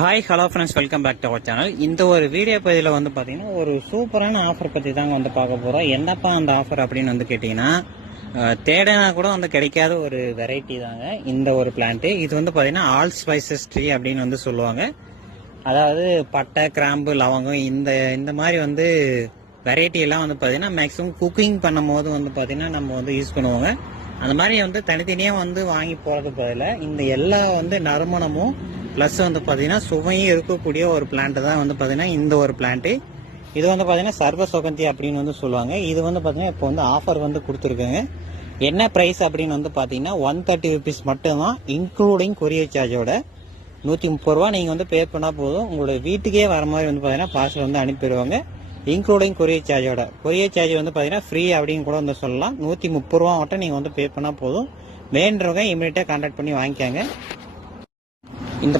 Hi hello friends, welcome back to our channel. இந்த ஒரு video பதிவில் வந்து பார்த்தீங்கன்னா ஒரு சூப்பரான ஆஃபர் பற்றி தாங்க வந்து பார்க்க போகிறோம். என்னப்பா அந்த ஆஃபர் அப்படின்னு வந்து கேட்டிங்கன்னா, தேடனா கூட வந்து கிடைக்காத ஒரு வெரைட்டி தாங்க இந்த ஒரு பிளான்ட்டு. இது வந்து பார்த்தீங்கன்னா ஆல் ஸ்பைசஸ் ட்ரீ அப்படின்னு வந்து சொல்லுவாங்க. அதாவது பட்டை, கிராம்பு, லவங்கம் இந்த மாதிரி வந்து வெரைட்டி எல்லாம் வந்து பார்த்தீங்கன்னா மேக்ஸிமம் குக்கிங் பண்ணும் போது வந்து பார்த்தீங்கன்னா நம்ம வந்து யூஸ் பண்ணுவாங்க. அந்த மாதிரி வந்து தனித்தனியாக வந்து வாங்கி போகிறது பதிலாக இந்த எல்லா வந்து நறுமணமும் ப்ளஸ் வந்து பார்த்தீங்கன்னா சுவையும் இருக்கக்கூடிய ஒரு பிளான்ட்டு தான் வந்து பார்த்தீங்கன்னா இந்த ஒரு பிளான்ட்டு. இது வந்து பார்த்தீங்கன்னா சர்வ சுகந்தி அப்படின்னு வந்து சொல்லுவாங்க. இது வந்து பார்த்தீங்கன்னா இப்போ வந்து ஆஃபர் வந்து கொடுத்துருக்குங்க. என்ன ப்ரைஸ் அப்படின்னு வந்து பார்த்தீங்கன்னா 130 ருபீஸ் மட்டும்தான், இன்க்ளூடிங் கொரியர் சார்ஜோட. 130 ரூபா நீங்கள் வந்து பே பண்ணால் போதும், உங்களோட வீட்டுக்கே வர மாதிரி வந்து பார்த்தீங்கன்னா பார்சல் வந்து அனுப்பிடுவாங்க, இன்க்ளூடிங் கொரியர் சார்ஜோட. கொரியர் சார்ஜ் வந்து பார்த்தீங்கன்னா ஃப்ரீ அப்படின்னு கூட வந்து சொல்லலாம். 130 ரூபா மட்டும் நீங்கள் வந்து பே பண்ணால் போதும். வேண்டுறவங்க இமீடியட்டாக கான்டாக்ட் பண்ணி வாங்கிக்காங்க. இந்த